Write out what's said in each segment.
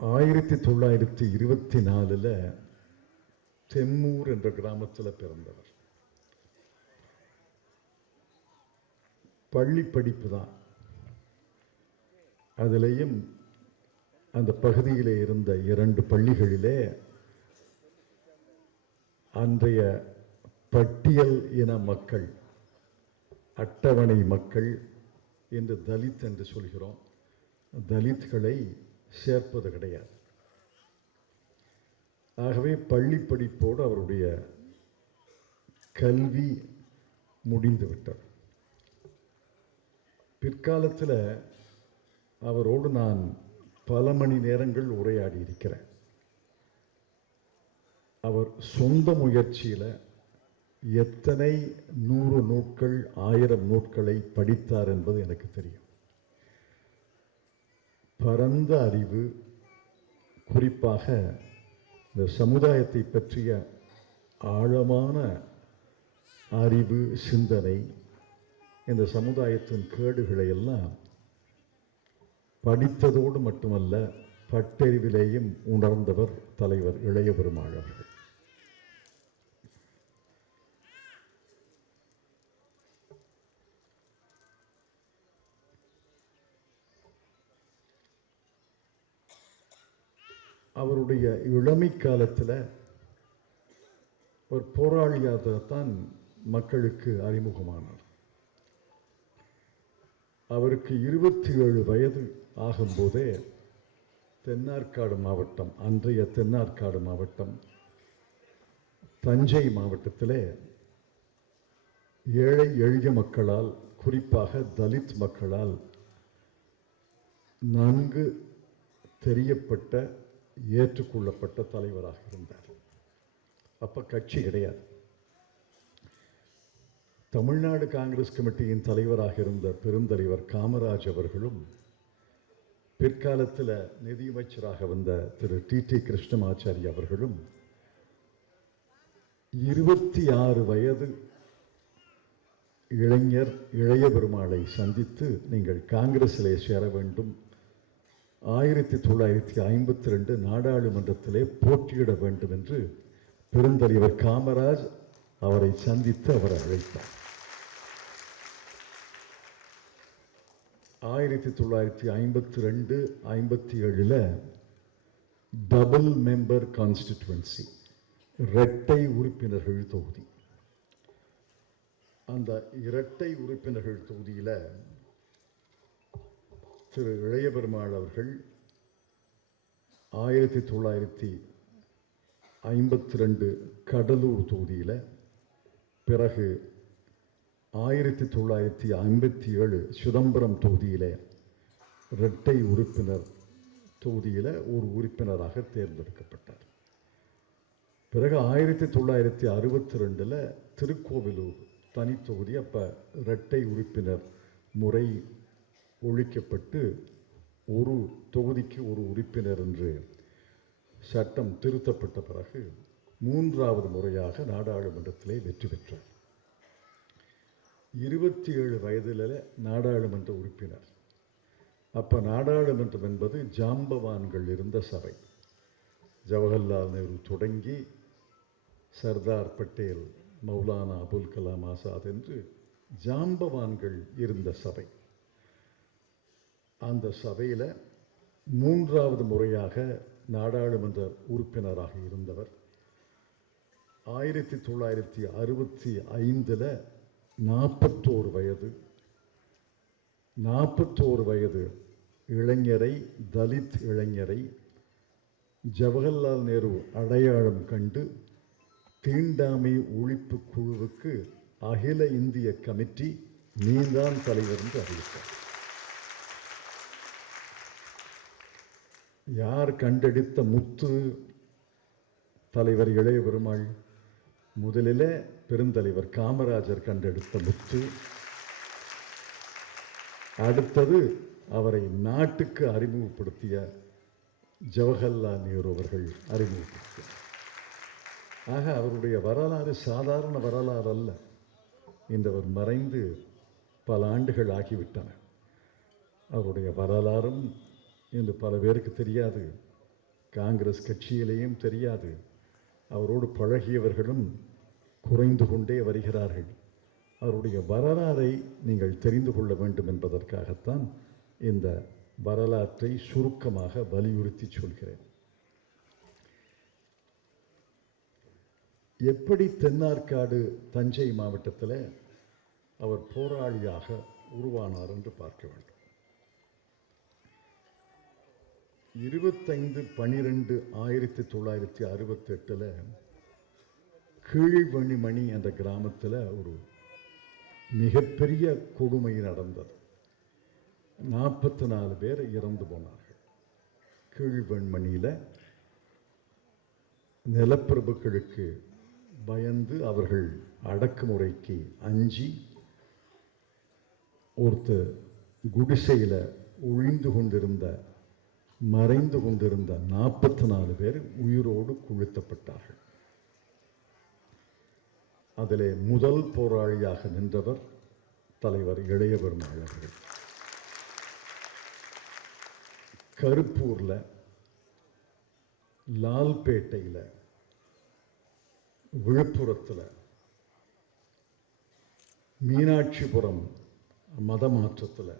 ஆயிரத்தி தொள்ளாயிரத்தி இருபத்தி நாலில் தெம்மூர் என்ற கிராமத்தில் பிறந்தவர். பள்ளி படிப்பு தான். அதுலேயும் அந்த பகுதியில் இருந்த இரண்டு பள்ளிகளிலே அன்றைய பட்டியல் இன மக்கள் அட்டவணை மக்கள் என்று தலித் என்று சொல்கிறோம். தலித்களை சேர்ப்பது கிடையாது. ஆகவே பள்ளி படிப்போடு அவருடைய கல்வி முடிந்துவிட்டது பிற்காலத்தில் அவரோடு நான் பல மணி நேரங்கள் உரையாடி இருக்கிறேன். அவர் சொந்த முயற்சியில் எத்தனை நூறு நூட்கள் ஆயிரம் நூட்களை படித்தார் என்பது எனக்கு தெரியும். பரந்த அறிவு. குறிப்பாக இந்த சமுதாயத்தை பற்றிய ஆழமான அறிவு சிந்தனை இந்த சமுதாயத்தின் கேடுகளை எல்லாம் படித்ததோடு மட்டுமல்ல பட்டறிவிலேயும் உணர்ந்தவர் தலைவர் இளைய பெருமாள் அவர்கள். அவருடைய இளமை காலத்தில் ஒரு போராளியாகத்தான் மக்களுக்கு அறிமுகமானார். அவருக்கு இருபத்தி ஏழு வயது ஆகும்போதே தென்னார்காடு மாவட்டம் அன்றைய தென்னார்காடு மாவட்டம் தஞ்சை மாவட்டத்தில் ஏழை எளிய மக்களால் குறிப்பாக தலித் மக்களால் நன்கு தெரியப்பட்ட ஏற்றுக்கொள்ளப்பட்ட தலைவராக இருந்தார். அப்போ கட்சி கிடையாது. தமிழ்நாடு காங்கிரஸ் கமிட்டியின் தலைவராக இருந்த பெருந்தலைவர் காமராஜ் அவர்களும் பிற்காலத்தில் நிதியமைச்சராக வந்த திரு டி டி கிருஷ்ணமாச்சாரி அவர்களும் இருபத்தி ஆறு வயது இளைஞர் இளைய பெருமாளை சந்தித்து நீங்கள் காங்கிரஸிலே சேர வேண்டும் ஆயிரத்தி தொள்ளாயிரத்தி ஐம்பத்தி ரெண்டு நாடாளுமன்றத்திலே போட்டியிட வேண்டும் என்று பெருந்தலைவர் காமராஜ் அவரை சந்தித்து அவரை அழைத்தார். ஆயிரத்தி தொள்ளாயிரத்தி ஐம்பத்தி ரெண்டு ஐம்பத்தி ஏழில் டபுள் மெம்பர் கான்ஸ்டிடுவன்சி இரட்டை உறுப்பினர்கள் தொகுதி. அந்த இரட்டை உறுப்பினர்கள் தொகுதியில் திரு இளைய பெருமாள் அவர்கள் ஆயிரத்தி தொள்ளாயிரத்தி ஐம்பத்தி ரெண்டு கடலூர் தொகுதியில் பிறகு ஆயிரத்தி தொள்ளாயிரத்தி ஐம்பத்தி ஏழு சிதம்பரம் தொகுதியில் இரட்டை உறுப்பினர் தொகுதியில் ஒரு உறுப்பினராக தேர்ந்தெடுக்கப்பட்டார். பிறகு ஆயிரத்தி தொள்ளாயிரத்தி அறுபத்தி ரெண்டில் திருக்கோவிலூர் தனி தொகுதி அப்போ இரட்டை உறுப்பினர் முறை ஒழிக்கப்பட்டு ஒரு தொகுதிக்கு ஒரு உறுப்பினர் என்று சட்டம் திருத்தப்பட்ட பிறகு மூன்றாவது முறையாக நாடாளுமன்றத்திலே வெற்றி பெற்றார். இருபத்தி ஏழு வயதில் நாடாளுமன்ற உறுப்பினர். அப்போ நாடாளுமன்றம் என்பது ஜாம்பவான்கள் இருந்த சபை. ஜவஹர்லால் நேரு தொடங்கி சர்தார் பட்டேல் மௌலானா அபுல் கலாம் ஆசாத் என்று ஜாம்பவான்கள் இருந்த சபை. அந்த சபையில் மூன்றாவது முறையாக நாடாளுமன்ற உறுப்பினராக இருந்தவர். ஆயிரத்தி தொள்ளாயிரத்தி அறுபத்தி ஐந்தில் நாற்பத்தோரு வயது நாற்பத்தோரு வயது இளைஞரை தலித் இளைஞரை ஜவஹர்லால் நேரு அடையாளம் கண்டு தீண்டாமை ஒழிப்பு குழுவுக்கு அகில இந்திய கமிட்டி நீதான் தலைவர் என்று அறிவித்தார். யார் கண்டெடுத்த முத்து தலைவர் இளைய பெருமாள் முதலில் பெருந்தலைவர் காமராஜர் கண்டெடுத்த முத்து. அடுத்தது அவரை நாட்டுக்கு அறிமுகப்படுத்திய ஜவஹர்லால் நேரு அவர்கள் அறிமுகப்படுத்தினார் ஆக அவருடைய வரலாறு சாதாரண வரலாறு அல்ல இந்தவர் மறைந்து பல ஆண்டுகள் ஆகிவிட்டன. அவருடைய வரலாறும் என்று பல பேருக்கு தெரியாது. காங்கிரஸ் கட்சியிலேயும் தெரியாது. அவரோடு பழகியவர்களும் குறைந்து கொண்டே வருகிறார்கள். அவருடைய வரலாறை நீங்கள் தெரிந்து கொள்ள வேண்டும் என்பதற்காகத்தான் இந்த வரலாற்றை சுருக்கமாக வலியுறுத்தி சொல்கிறேன். எப்படி தென்னார்காடு தஞ்சை மாவட்டத்தில் அவர் போராளியாக உருவானார் என்று பார்க்க வேண்டும். இருபத்தைந்து பனிரெண்டு ஆயிரத்தி தொள்ளாயிரத்தி அறுபத்தி எட்டில் கீழ்வணிமணி என்ற கிராமத்தில் ஒரு மிகப்பெரிய கொடுமை நடந்தது. நாற்பத்தி நாலு பேர் இறந்து போனார்கள். கீழ்வெண்மணியில் நிலப்பிரபுக்களுக்கு பயந்து அவர்கள் அடக்குமுறைக்கு அஞ்சி ஒருத்தர் குடிசையில் ஒழிந்து கொண்டிருந்த மறைந்து கொண்டிருந்த நாற்பத்தி நாலு பேர் உயிரோடு குழுத்தப்பட்டார்கள் அதிலே முதல் போராளியாக நின்றவர் தலைவர் இளைய பெருமாள் அவர்கள். கருப்பூர்ல லால்பேட்டையில் விழுப்புரத்தில் மீனாட்சிபுரம் மதமாற்றத்தில்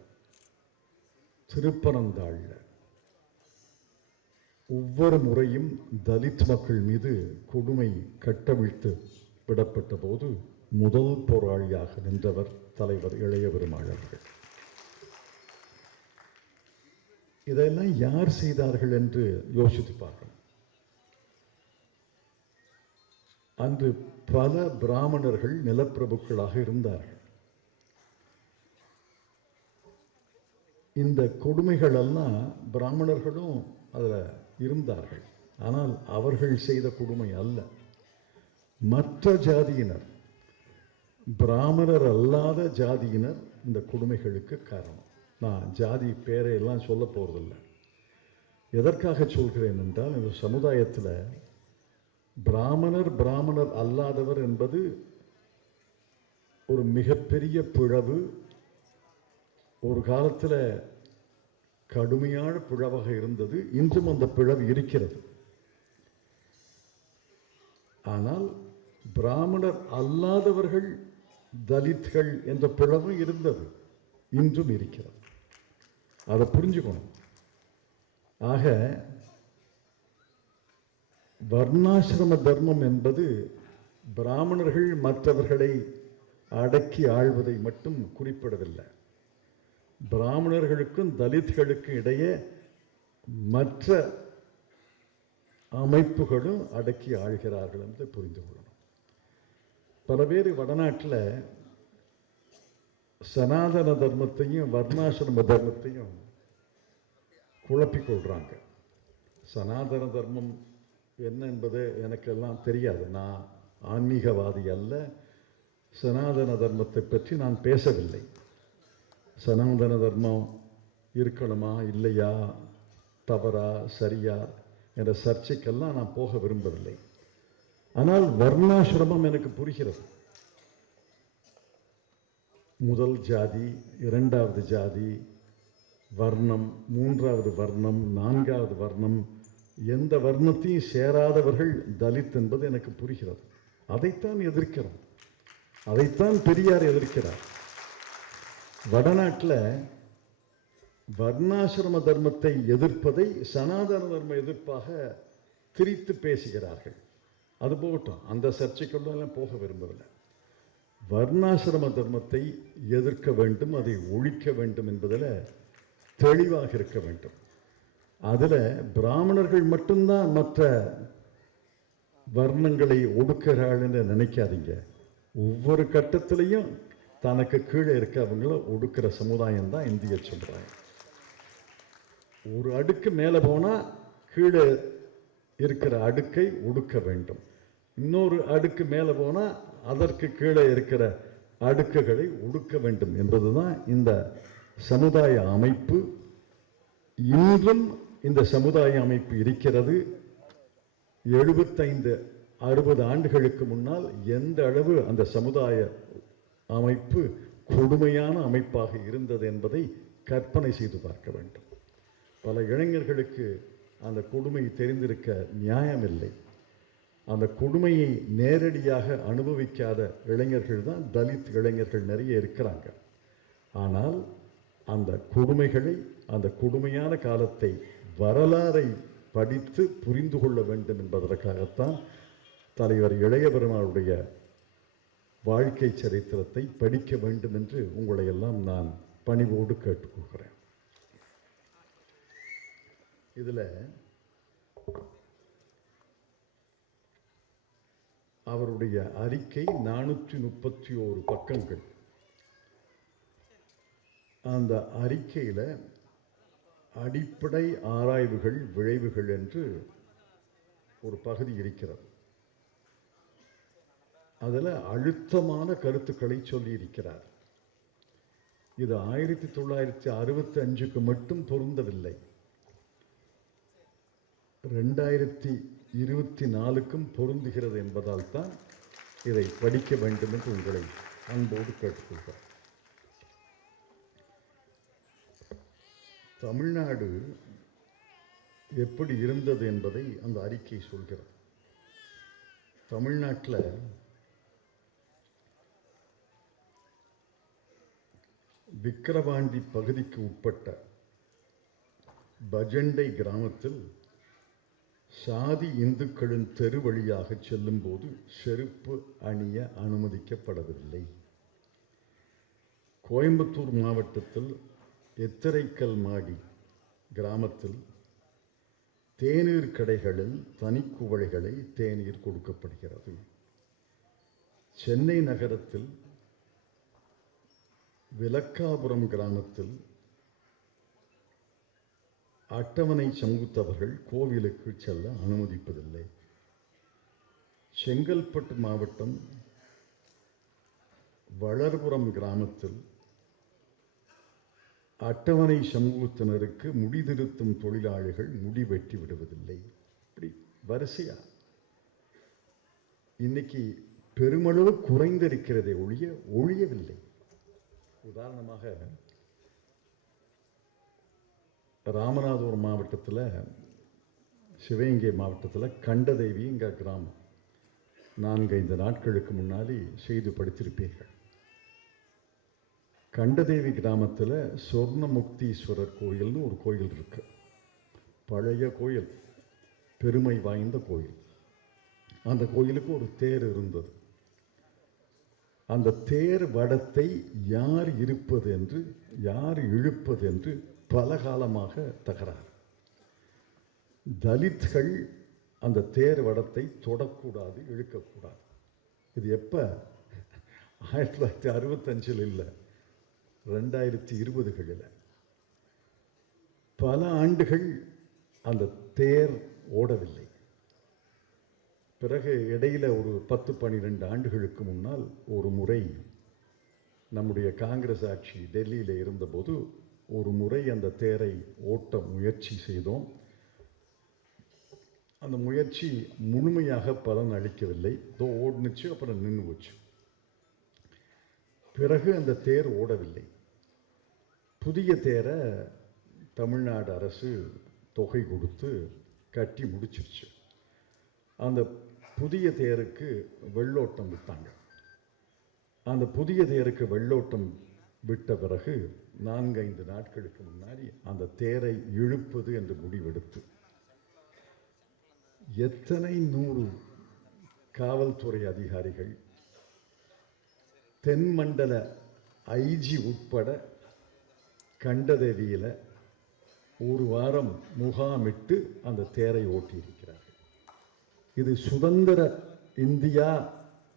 திருப்பரந்தாளில் ஒவ்வொரு முறையும் தலித் மக்கள் மீது கொடுமை கட்டவிழ்த்து விடப்பட்ட போது முதல் போராளியாக நின்றவர் தலைவர் இளைய பெருமாள் அவர்கள். இதெல்லாம் யார் செய்தார்கள் என்று யோசித்து பார்க்கணும். அன்று பல பிராமணர்கள் நிலப்பிரபுக்களாக இருந்தார்கள். இந்த கொடுமைகள் எல்லாம் பிராமணர்களும் அதில் இருந்தார்கள். ஆனால் அவர்கள் செய்த கொடுமை அல்ல. மற்ற ஜாதியினர் பிராமணர் அல்லாத ஜாதியினர் இந்த கொடுமைகளுக்கு காரணம். நான் ஜாதி பேரையெல்லாம் சொல்ல போகிறதில்லை எதற்காக சொல்கிறேன் என்றால் இந்த சமுதாயத்தில் பிராமணர் பிராமணர் அல்லாதவர் என்பது ஒரு மிகப்பெரிய பிழவு. ஒரு காலத்தில் கடுமையான பிழவாக இருந்தது. இன்றும் அந்த பிழவு இருக்கிறது. ஆனால் பிராமணர் அல்லாதவர்கள் தலித்கள் என்ற பிளவு இருந்தது. இன்றும் இருக்கிறது. அதை புரிஞ்சுக்கணும். ஆக வர்ணாசிரம தர்மம் என்பது பிராமணர்கள் மற்றவர்களை அடக்கி ஆள்வதை மட்டும் குறிப்பிடவில்லை. பிராமணர்களுக்கும் தலித்களுக்கும் இடையே மற்ற அமைப்புகளும் அடக்கி ஆள்கிறார்கள் என்று புரிந்து கொள்ளணும். பல பேர் வடநாட்டில் சனாதன தர்மத்தையும் வர்ணாசிரம தர்மத்தையும் குழப்பிக்கொள்கிறாங்க சனாதன தர்மம் என்ன என்பது எனக்கெல்லாம் தெரியாது. நான் ஆன்மீகவாதி அல்ல. சனாதன தர்மத்தை பற்றி நான் பேசவில்லை. சனாதன தர்மம் இருக்கணுமா இல்லையா தவறா சரியா என்ற சர்ச்சைக்கெல்லாம் நான் போக விரும்பவில்லை. ஆனால் வர்ணாசிரமம் எனக்கு புரிகிறது. முதல் ஜாதி இரண்டாவது ஜாதி வர்ணம் மூன்றாவது வர்ணம் நான்காவது வர்ணம் எந்த வர்ணத்தையும் சேராதவர்கள் தலித் என்பது எனக்கு புரிகிறது. அதைத்தான் எதிர்க்கிறோம் அதைத்தான் பெரியார் எதிர்க்கிறார். வடநாட்டில் வர்ணாசிரம தர்மத்தை எதிர்ப்பதை சனாதன தர்ம எதிர்ப்பாக திரித்து பேசுகிறார்கள். அது போகட்டும் அந்த சர்ச்சைக்குள்ளெல்லாம் போக விரும்பவில்லை. வர்ணாசிரம தர்மத்தை எதிர்க்க வேண்டும் அதை ஒழிக்க வேண்டும் என்பதில் தெளிவாக இருக்க வேண்டும். அதில் பிராமணர்கள் மட்டும்தான் மற்ற வர்ணங்களை ஒடுக்கிறாள்னு நினைக்காதீங்க. ஒவ்வொரு கட்டத்திலையும் தனக்கு கீழே இருக்கிறவங்கள ஒடுக்கிற சமுதாயம் தான் இந்திய சமுதாயம். ஒரு அடுக்கு மேலே போனால் கீழே இருக்கிற அடுக்கை ஒடுக்க வேண்டும். இன்னொரு அடுக்கு மேலே போனால் அதற்கு கீழே இருக்கிற அடுக்குகளை ஒடுக்க வேண்டும் என்பது தான் இந்த சமுதாய அமைப்பு. இன்றும் இந்த சமுதாய அமைப்பு இருக்கிறது. எழுபத்தைந்து அறுபது ஆண்டுகளுக்கு முன்னால் எந்த அளவு அந்த சமுதாய அமைப்பு கொடுமையான அமைப்பாக இருந்தது என்பதை கற்பனை செய்து பார்க்க வேண்டும். பல இளைஞர்களுக்கு அந்த கொடுமை தெரிந்திருக்க நியாயமில்லை. அந்த கொடுமையை நேரடியாக அனுபவிக்காத இளைஞர்கள் தான் தலித் இளைஞர்கள் நிறைய இருக்கிறாங்க. ஆனால் அந்த கொடுமைகளை அந்த கொடுமையான காலத்தை வரலாறை படித்து புரிந்து கொள்ள வேண்டும் என்பதற்காகத்தான் தலைவர் இளைய பெருமாளுடைய வாழ்க்கை சரித்திரத்தை படிக்க வேண்டும் என்று உங்களை எல்லாம் நான் பணிவோடு கேட்டுக்கொள்கிறேன். இதில் அவருடைய அறிக்கை நானூற்றி முப்பத்தி ஓரு பக்கங்கள். அந்த அறிக்கையில் அடிப்படை ஆராய்வுகள் விளைவுகள் என்று ஒரு பகுதி இருக்கிறது. அதில் அழுத்தமான கருத்துக்களை சொல்லியிருக்கிறார். இது ஆயிரத்தி தொள்ளாயிரத்தி அறுபத்தி அஞ்சுக்கு மட்டும் பொருந்தவில்லை. ரெண்டாயிரத்தி இருபத்தி நாலுக்கும் பொருந்துகிறது என்பதால் தான் இதை படிக்க வேண்டும் என்று உங்களை அன்போடு கேட்டுக்கொள்கிறேன். தமிழ்நாடு எப்படி இருந்தது என்பதை அந்த அறிக்கை சொல்கிறது. தமிழ்நாட்டில் விக்கிரவாண்டி பகுதிக்கு உட்பட்ட பஜண்டை கிராமத்தில் சாதி இந்துக்களின் தெரு வழியாக செல்லும்போது செருப்பு அணிய அனுமதிக்கப்படவில்லை. கோயம்புத்தூர் மாவட்டத்தில் எத்திரைக்கல் மாடி கிராமத்தில் தேநீர் கடைகளில் தனிக்குவளைகளை தேநீர் கொடுக்கப்படுகிறது. சென்னை நகரத்தில் விலக்காபுரம் கிராமத்தில் அட்டவணை சமூகத்தவர்கள் கோவிலுக்கு செல்ல அனுமதிப்பதில்லை. செங்கல்பட்டு மாவட்டம் வளர்புரம் கிராமத்தில் அட்டவணை சமூகத்தினருக்கு முடிதிருத்தும் தொழிலாளிகள் முடி வெட்டி விடுவதில்லை. இப்படி வரிசையா? இன்னைக்கு பெருமளவு குறைந்திருக்கிறதை ஒழிய ஒழியவில்லை. உதாரணமாக ராமநாதபுரம் மாவட்டத்தில் சிவகங்கை மாவட்டத்தில் கண்டதேவிங்கிற கிராமம். நான்கைந்து நாட்களுக்கு முன்னாடி செய்து படித்திருப்பீர்கள். கண்டதேவி கிராமத்தில் சொர்ணமுக்தீஸ்வரர் கோயில்னு ஒரு கோயில் இருக்கு. பழைய கோயில் பெருமை வாய்ந்த கோயில். அந்த கோயிலுக்கு ஒரு தேர் இருந்தது. அந்த தேர் வடத்தை யார் இருப்பது என்று யார் இழுப்பது என்று பல காலமாக தகராறு. தலித்கள் அந்த தேர் வடத்தை தொடக்கூடாது இழுக்கக்கூடாது. இது எப்போ? ஆயிரத்தி தொள்ளாயிரத்தி அறுபத்தஞ்சில் இல்லை ரெண்டாயிரத்தி இருபதுகளில். பல ஆண்டுகள் அந்த தேர் ஓடவில்லை. பிறகு இடையில ஒரு பத்து பன்னிரெண்டு ஆண்டுகளுக்கு முன்னால் ஒரு முறை நம்முடைய காங்கிரஸ் ஆட்சி டெல்லியில் இருந்தபோது ஒரு முறை அந்த தேரை ஓட்ட முயற்சி செய்தோம். அந்த முயற்சி முழுமையாக பலன் அளிக்கவில்லை. இதோ ஓடுனுச்சு அப்புறம் நின்று போச்சு. பிறகு அந்த தேர் ஓடவில்லை. புதிய தேரை தமிழ்நாடு அரசு தொகை கொடுத்து கட்டி முடிச்சிருச்சு. அந்த புதிய தேருக்கு வெள்ளோட்டம் விட்டாங்க. அந்த புதிய தேருக்கு வெள்ளோட்டம் விட்ட பிறகு நான்கைந்து நாட்களுக்கு முன்னாடி அந்த தேரை இழுப்பது என்று முடிவெடுத்து எத்தனை நூறு காவல்துறை அதிகாரிகள் தென்மண்டல ஐஜி உட்பட கண்டதேவியில் ஒரு வாரம் முகாமிட்டு அந்த தேரை ஓட்டியிருக்கு. இது சுதந்திர இந்தியா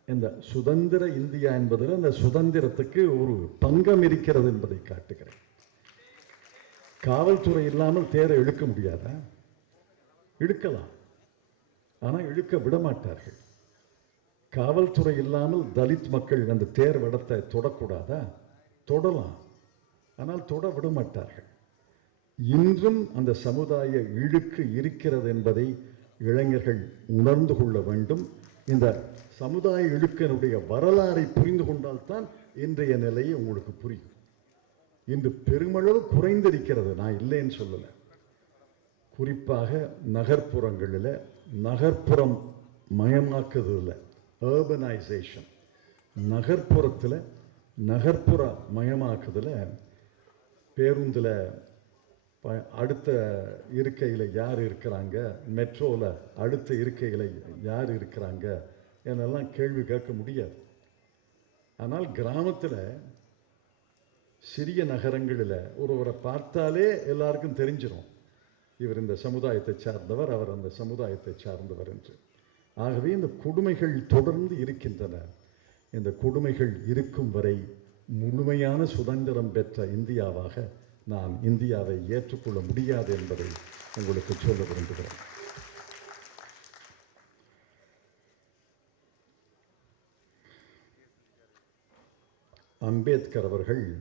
இந்த சுதந்திர இந்தியா என்பதில் அந்த சுதந்திரத்துக்கு ஒரு பங்கம் இருக்கிறது என்பதை காட்டுகிறேன். காவல்துறை இல்லாமல் தேரை இழுக்க முடியாதா? இழுக்கலாம். ஆனால் இழுக்க விடமாட்டார்கள் காவல்துறை இல்லாமல் தலித் மக்கள் அந்த தேர் வடத்தை தொடக்கூடாதா? தொடலாம். ஆனால் தொட விட மாட்டார்கள். இன்றும் அந்த சமுதாய இழுக்கு இருக்கிறது என்பதை இளைஞர்கள் உணர்ந்து கொள்ள வேண்டும். இந்த சமுதாய இழுக்கனுடைய வரலாறை புரிந்து கொண்டால்தான் இன்றைய நிலையை உங்களுக்கு புரியும். இன்று பெருமளவு குறைந்திருக்கிறது. நான் இல்லைன்னு சொல்லலை. குறிப்பாக நகர்ப்புறங்களில் நகர்ப்புறம் மயமாக்குறதில் ஏர்பனைசேஷன் நகர்ப்புறத்தில் நகர்ப்புற மயமாக்குதில் பேருந்தில் அடுத்த இருக்கையில் யார் இருக்கிறாங்க? மெட்ரோவில் அடுத்த இருக்கையில் யார் இருக்கிறாங்க? என்னெல்லாம் கேள்வி கேட்க முடியாது. ஆனால் கிராமத்தில் சிறிய நகரங்களில் ஒருவரை பார்த்தாலே எல்லாருக்கும் தெரிஞ்சிடும் இவர் இந்த சமுதாயத்தை சார்ந்தவர் அவர் அந்த சமுதாயத்தை சார்ந்தவர் என்று. ஆகவே இந்த கொடுமைகள் தொடர்ந்து இருக்கின்றன. இந்த கொடுமைகள் இருக்கும் வரை முழுமையான சுதந்திரம் பெற்ற இந்தியாவாக நான் இந்தியாவை ஏற்றுக்கொள்ள முடியாது என்பதை உங்களுக்கு சொல்ல விரும்புகிறேன். அம்பேத்கர் அவர்கள்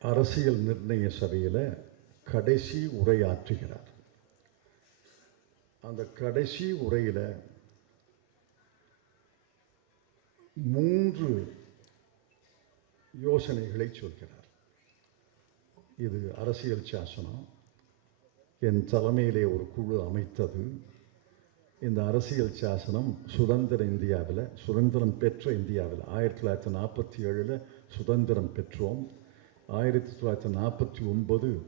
அரசியல் நிர்ணய சபையில் கடைசி உரையாற்றுகிறார். அந்த கடைசி உரையில் மூன்று யோசனைகளை சொல்கிறார். இது அரசியல் சாசனம். என் தலைமையிலே ஒரு குழு அமைத்தது. இந்த அரசியல் சாசனம் சுதந்திர இந்தியாவில் சுதந்திரம் பெற்ற இந்தியாவில் ஆயிரத்தி தொள்ளாயிரத்தி நாற்பத்தி ஏழில் சுதந்திரம் பெற்றோம். ஆயிரத்தி தொள்ளாயிரத்தி நாற்பத்தி ஒன்பது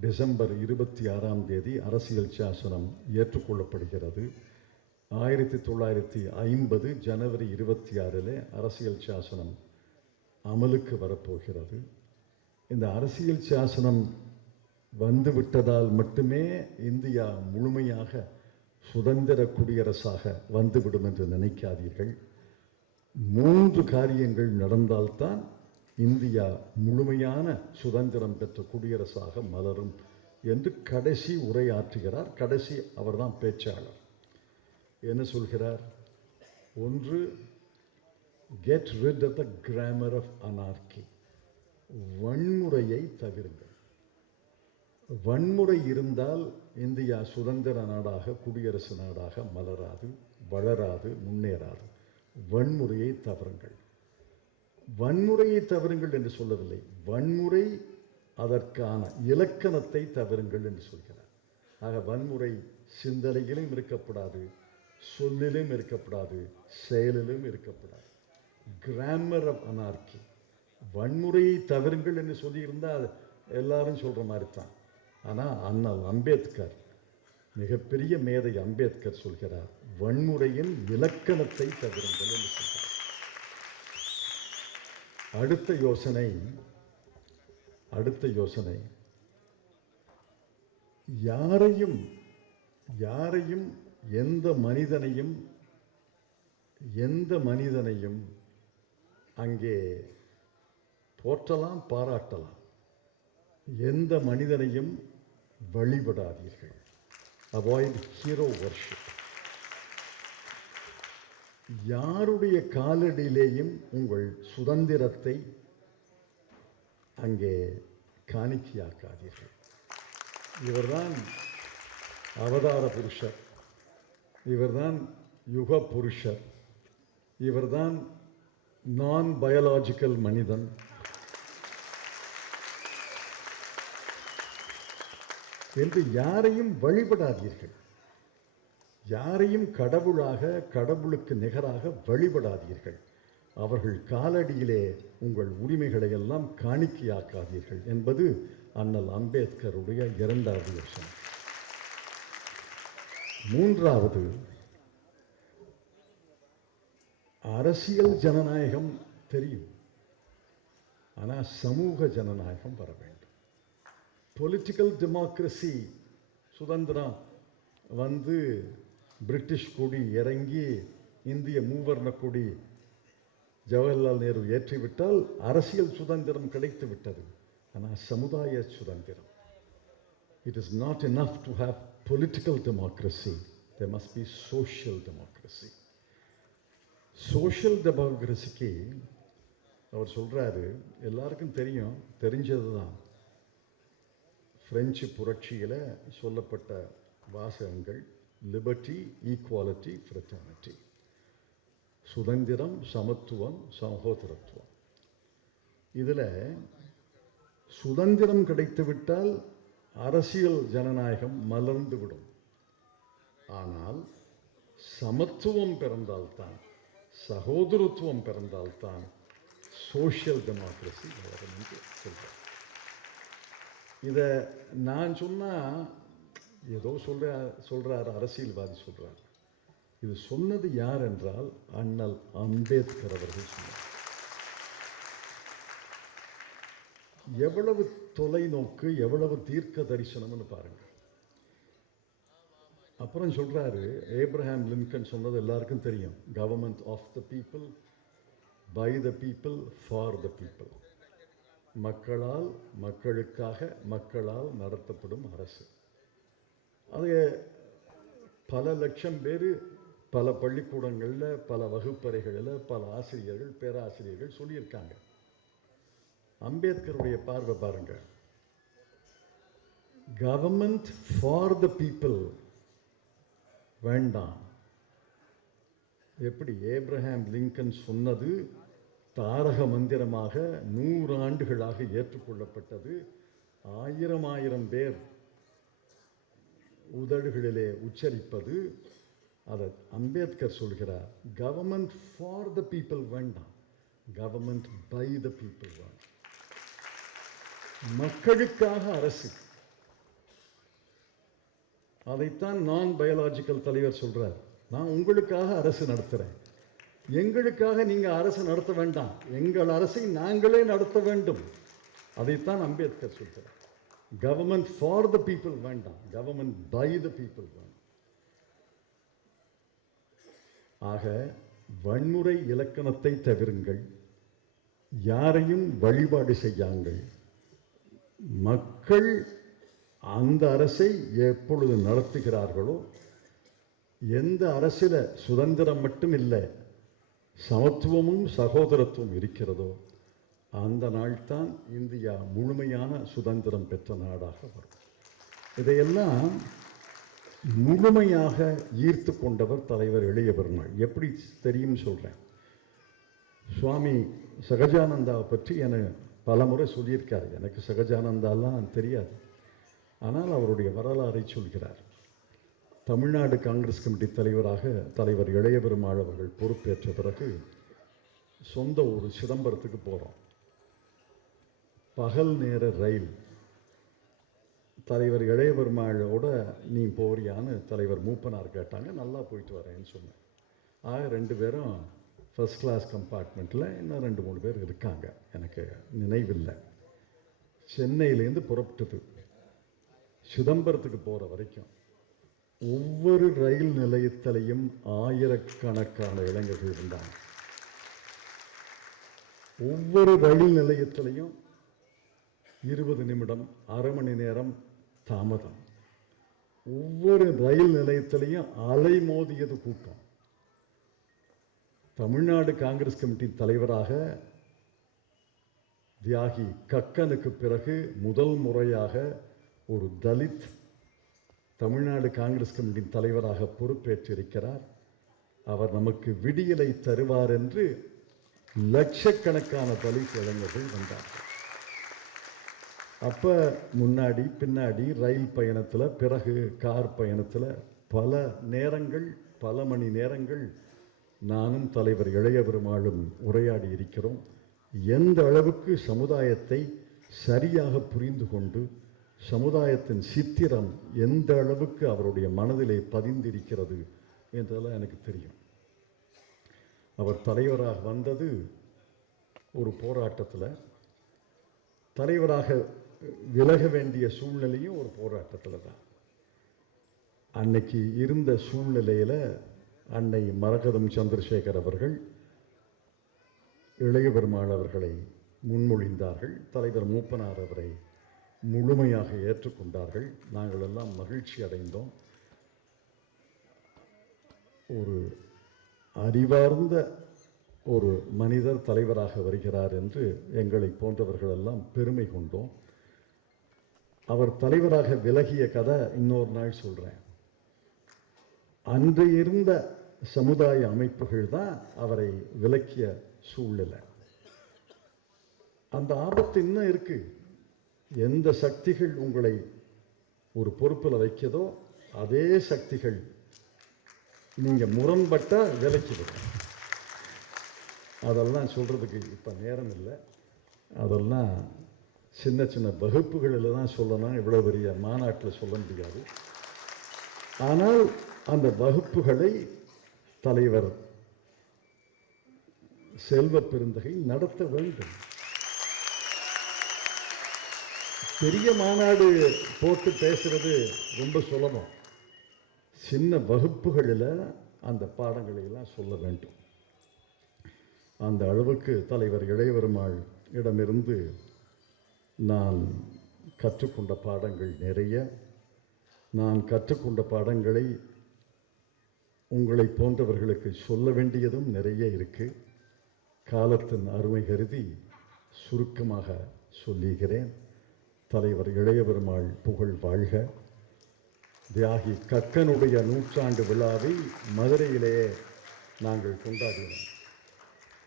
டிசம்பர் இருபத்தி ஆறாம் தேதி அரசியல் சாசனம் ஏற்றுக்கொள்ளப்படுகிறது. ஆயிரத்தி தொள்ளாயிரத்தி ஐம்பது ஜனவரி இருபத்தி ஆறில் அரசியல் சாசனம் அமலுக்கு வரப்போகிறது. இந்த அரசியல் சாசனம் வந்துவிட்டதால் மட்டுமே இந்தியா முழுமையாக சுதந்திர குடியரசாக வந்துவிடும் என்று நினைக்காதீர்கள். மூன்று காரியங்கள் நடந்தால்தான் இந்தியா முழுமையான சுதந்திரம் பெற்ற குடியரசாக மலரும் என்று கடைசி உரையாற்றுகிறார். கடைசி அவர்தான் பேச்சாளர். என்ன சொல்கிறார்? ஒன்று get rid of the grammar of anarchy வன்முறையை தவிருங்கள். வன்முறை இருந்தால் இந்தியா சுதந்திர நாடாக குடியரசு நாடாக மலராது வளராது முன்னேறாது. வன்முறையை தவறுங்கள். வன்முறையை தவறுங்கள் என்று சொல்லவில்லை. வன்முறை அதற்கான இலக்கணத்தை தவறுங்கள் என்று சொல்கிறார். ஆக வன்முறை சிந்தனையிலும் இருக்கப்படாது சொல்லிலும் இருக்கப்படாது செயலிலும் இருக்கப்படாது. கிராமர் ஆஃப் அனார்கி வன்முறையை தவறுங்கள் என்று சொல்லியிருந்தால் எல்லாரும் சொல்கிற மாதிரி தான் ஆனால் அண்ணல் அம்பேத்கர் மிகப்பெரிய மேதை அம்பேத்கர் சொல்கிறார் வன்முறையின் இலக்கணத்தை தவிருங்கள் என்று சொல்கிறார். அடுத்த யோசனை அடுத்த யோசனை. யாரையும் யாரையும் எந்த மனிதனையும் எந்த மனிதனையும் அங்கே போற்றலாம் பாராட்டலாம். எந்த மனிதனையும் வழிபடாதீர்கள். அவாய்ட் ஹீரோ வர்ஷிப் யாருடைய காலடியிலேயும் உங்கள் சுதந்திரத்தை அங்கே காணிக்கையாக்காதீர்கள். இவர்தான் அவதார புருஷர். இவர்தான் யுக புருஷர். இவர்தான் நான் பயாலாஜிக்கல் மனிதன். என்று யாரையும் வழிபடாதீர்கள். யாரையும் கடவுளாக கடவுளுக்கு நிகராக வழிபடாதீர்கள். அவர்கள் காலடியிலே உங்கள் உரிமைகளை எல்லாம் காணிக்கையாக்காதீர்கள் என்பது அண்ணல் அம்பேத்கருடைய இரண்டாவது வருஷம் மூன்றாவது அரசியல் ஜனநாயகம் தெரியும். ஆனால் சமூக ஜனநாயகம் வர வேண்டும் பொலிட்டிக்கல் டெமோக்ரஸி சுதந்திரம் வந்து பிரிட்டிஷ் கொடி இறங்கி இந்திய மூவர்ண கொடி ஜவஹர்லால் நேரு ஏற்றிவிட்டால் அரசியல் சுதந்திரம் கிடைத்து விட்டது. ஆனால் சமுதாய சுதந்திரம். It is not enough to have political democracy they must be social democracy social டெமோக்ரஸிக்கு அவர் சொல்கிறாரு எல்லாருக்கும் தெரியும் தெரிஞ்சது தான் பிரெஞ்சு புரட்சியில் சொல்லப்பட்ட வாசகங்கள் லிபர்ட்டி ஈக்குவாலிட்டி ஃப்ரெட்டர்னிட்டி சுதந்திரம் சமத்துவம் சகோதரத்துவம். இதில் சுதந்திரம் கிடைத்துவிட்டால் அரசியல் ஜனநாயகம் மலர்ந்துவிடும். ஆனால் சமத்துவம் பிறந்தால்தான் சகோதரத்துவம் பிறந்தால்தான் சோஷியல் டெமோக்ரஸி வளரும் என்று சொல்கிறார் இதை நான் சொன்னால் ஏதோ சொல்கிற சொல்கிறார் அரசியல்வாதி சொல்கிறார் இது சொன்னது யார் என்றால் அண்ணல் அம்பேத்கர் அவர்கள் சொன்னார். எவ்வளவு தொலைநோக்கு எவ்வளவு தீர்க்க தரிசனம்னு பாருங்கள் அப்புறம் சொல்கிறாரு ஏப்ரஹாம் லிங்கன் சொன்னது எல்லாருக்கும் தெரியும். Government of the people by the people for the people மக்களால் மக்களுக்காக மக்களால் நடத்தப்படும் அரசு. அது பல லட்சம் பேர் பல பள்ளிக்கூடங்களில் பல வகுப்பறைகளில் பல ஆசிரியர்கள் பேராசிரியர்கள் சொல்லியிருக்காங்க. அம்பேத்கருடைய பார்வை பாருங்க. கவர்மெண்ட் ஃபார் த பீப்புள் வேண்டாம். எப்படி ஏப்ரஹாம் லிங்கன் சொன்னது தாரக மந்திரமாக நூறு ஆண்டுகளாக ஏற்றுக்கொள்ளப்பட்டது. ஆயிரம் ஆயிரம் பேர் உதடுகளிலே உச்சரிப்பது. அதை அம்பேத்கர் சொல்கிறார் கவர்மெண்ட் ஃபார் த பீப்புள் வேண்டாம். கவர்மெண்ட் பை த பீப்புள் வேண்டாம். மக்களுக்காக அரசு. அதைத்தான் நான் பயாலாஜிக்கல் தலைவர் சொல்கிறார் நான் உங்களுக்காக அரசு நடத்துகிறேன் எங்களுக்காக நீங்கள் அரசு நடத்த வேண்டாம். எங்கள் அரசை நாங்களே நடத்த வேண்டும். அதைத்தான் அம்பேத்கர் சொல்கிறார் கவர்மெண்ட் ஃபார் த பீப்புள் வேண்டாம். கவர்மெண்ட் பை த பீப்புள் வேண்டாம். ஆக வன்முறை இலக்கணத்தை தவிருங்கள். யாரையும் வழிபாடு செய்யாங்கள். மக்கள் அந்த அரசை எப்பொழுது நடத்துகிறார்களோ எந்த அரசில் சுதந்திரம் மட்டும் இல்லை சமத்துவமும் சகோதரத்துவம் இருக்கிறதோ அந்த நாள்தான் இந்தியா முழுமையான சுதந்திரம் பெற்ற நாடாக வரும். இதையெல்லாம் முழுமையாக ஈர்த்து கொண்டவர் தலைவர் இளைய பெருமாள். எப்படி தெரியும் சொல்கிறேன் சுவாமி சகஜானந்தாவை பற்றி என பல முறை சொல்லியிருக்கார். எனக்கு சகஜானந்தாலாம் தெரியாது. ஆனால் அவருடைய வரலாறை சொல்கிறார். தமிழ்நாடு காங்கிரஸ் கமிட்டி தலைவராக தலைவர் இளைய பெருமாள் அவர்கள் பொறுப்பேற்ற பிறகு சொந்த ஊர் சிதம்பரத்துக்கு போகிறோம் பகல் நேர ரயில். தலைவர் இளைய பெருமாளோட நீ போறியான்னு தலைவர் மூப்பனார் கேட்டாங்க. நல்லா போயிட்டு வரேன்னு சொன்னேன். ஆக ரெண்டு பேரும் ஃபர்ஸ்ட் கிளாஸ் கம்பார்ட்மெண்ட்டில் இன்னும் ரெண்டு மூணு பேர் இருக்காங்க. எனக்கு நினைவில்லை. சென்னையிலேருந்து புறப்பட்டது. சிதம்பரத்துக்கு போகிற வரைக்கும். ஒவ்வொரு ரயில் நிலையத்திலையும் ஆயிரக்கணக்கான இளைஞர்கள் இருந்தாங்க. ஒவ்வொரு ரயில் நிலையத்திலையும் இருபது நிமிடம் அரை மணி நேரம் தாமதம். ஒவ்வொரு ரயில் நிலையத்திலையும் அலை மோதியது கூட்டம். தமிழ்நாடு காங்கிரஸ் கமிட்டியின் தலைவராக தியாகி கக்கனுக்கு பிறகு முதல் முறையாக ஒரு தலித் தமிழ்நாடு காங்கிரஸ் கமிட்டியின் தலைவராக பொறுப்பேற்றிருக்கிறார். அவர் நமக்கு விடியலை தருவார் என்று லட்சக்கணக்கான பலி இளைஞர்கள் வந்தார்கள் அப்போ முன்னாடி பின்னாடி ரயில் பயணத்தில் பிறகு கார் பயணத்தில் பல நேரங்கள் பல மணி நேரங்கள் நானும் தலைவர் இளைய பெருமாளும் உரையாடி இருக்கிறோம். எந்த அளவுக்கு சமுதாயத்தை சரியாக புரிந்து கொண்டு சமுதாயத்தின் சித்திரம் எந்த அளவுக்கு அவருடைய மனதிலே பதிந்திருக்கிறது என்றெல்லாம் எனக்கு தெரியும். அவர் தலைவராக வந்தது ஒரு போராட்டத்தில். தலைவராக விலக வேண்டிய சூழ்நிலையும் ஒரு போராட்டத்தில் தான். அன்னைக்கு இருந்த சூழ்நிலையில் அன்னை மரகதம் சந்திரசேகர் அவர்கள் இளைய பெருமாள் அவர்களை முன்மொழிந்தார்கள். தலைவர் மூப்பனார் அவரை முழுமையாக ஏற்றுக்கொண்டார்கள். நாங்கள் எல்லாம் மகிழ்ச்சி அடைந்தோம். ஒரு அறிவார்ந்த ஒரு மனிதர் தலைவராக வருகிறார் என்று எங்களை போன்றவர்கள் எல்லாம் பெருமை கொண்டோம். அவர் தலைவராக விலகிய கதை இன்னொரு நாள் சொல்கிறேன் அன்று இருந்த சமுதாய அமைப்புகள் தான் அவரை விலக்கிய சூழ்நிலை. அந்த ஆபத்து இன்னும் இருக்கு. எந்த சக்திகள் உங்களை ஒரு பொறுப்பில் வைக்கதோ அதே சக்திகள் நீங்கள் முரண்பட்ட விலக்கி அதெல்லாம் சொல்கிறதுக்கு இப்போ நேரம் இல்லை. அதெல்லாம் சின்ன சின்ன வகுப்புகளில் தான் சொல்லணும். இவ்வளோ பெரிய மாநாட்டில் சொல்ல முடியாது. ஆனால் அந்த வகுப்புகளை தலைவர் செல்வ பெருந்தகை நடத்த வேண்டும். பெரிய மாநாடு போட்டு பேசுறது ரொம்ப சுலபம். சின்ன வகுப்புகளில் அந்த பாடங்களை எல்லாம் சொல்ல வேண்டும். அந்த அளவுக்கு தலைவர் இளையவருமாள் இடமிருந்து நான் கற்றுக்கொண்ட பாடங்கள் நிறைய. நான் கற்றுக்கொண்ட பாடங்களை உங்களை போன்றவர்களுக்கு சொல்ல வேண்டியதும் நிறைய இருக்கு. காலத்தின் அருமை கருதி சுருக்கமாக சொல்லுகிறேன் தலைவர் இளையபெருமாள் புகழ் வாழ்க. தியாகி கக்கனுடைய நூற்றாண்டு விழாவை மதுரையிலே நாங்கள் கொண்டாடினோம்.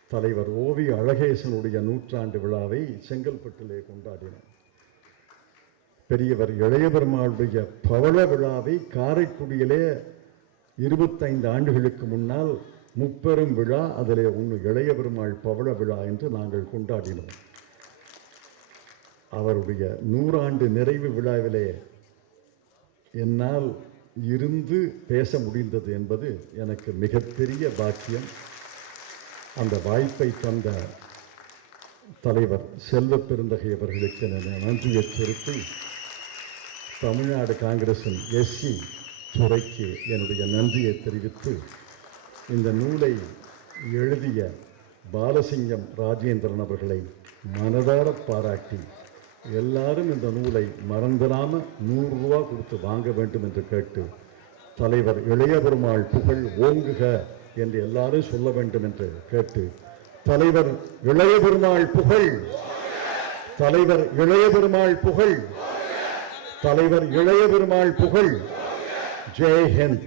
தலைவர் ஓவி அழகேசனுடைய நூற்றாண்டு விழாவை செங்கல்பட்டிலே கொண்டாடினோம். பெரியவர் இளையபெருமாளுடைய பவள விழாவை காரைக்குடியிலே இருபத்தைந்து ஆண்டுகளுக்கு முன்னால் முப்பெரும் விழா. அதிலே ஒன்று இளைய பெருமாள் பவள விழா என்று நாங்கள் கொண்டாடினோம். அவருடைய நூறாண்டு நிறைவு விழாவிலே என்னால் இருந்து பேச முடிந்தது என்பது எனக்கு மிகப்பெரிய பாக்கியம். அந்த வாய்ப்பை தந்த தலைவர் செல்வ பெருந்தகை அவர்களுக்கு நான் நன்றியை செலுத்தி தமிழ்நாடு காங்கிரசின் எஸ்சி துறைக்கு என்னுடைய நன்றியை தெரிவித்து இந்த நூலை எழுதிய பாலசிங்கம் ராஜேந்திரன் அவர்களை மனதார பாராட்டி எல்லாரும் இந்த நூலை மறந்துடாம நூறு ரூபா கொடுத்து வாங்க வேண்டும் என்று கேட்டு தலைவர் இளைய பெருமாள் புகழ் ஓங்குக என்று எல்லாரும் சொல்ல வேண்டும் என்று கேட்டு தலைவர் இளைய பெருமாள் புகழ் தலைவர் இளைய பெருமாள் புகழ் தலைவர் இளைய பெருமாள் புகழ். ஜெய் ஹிந்த்.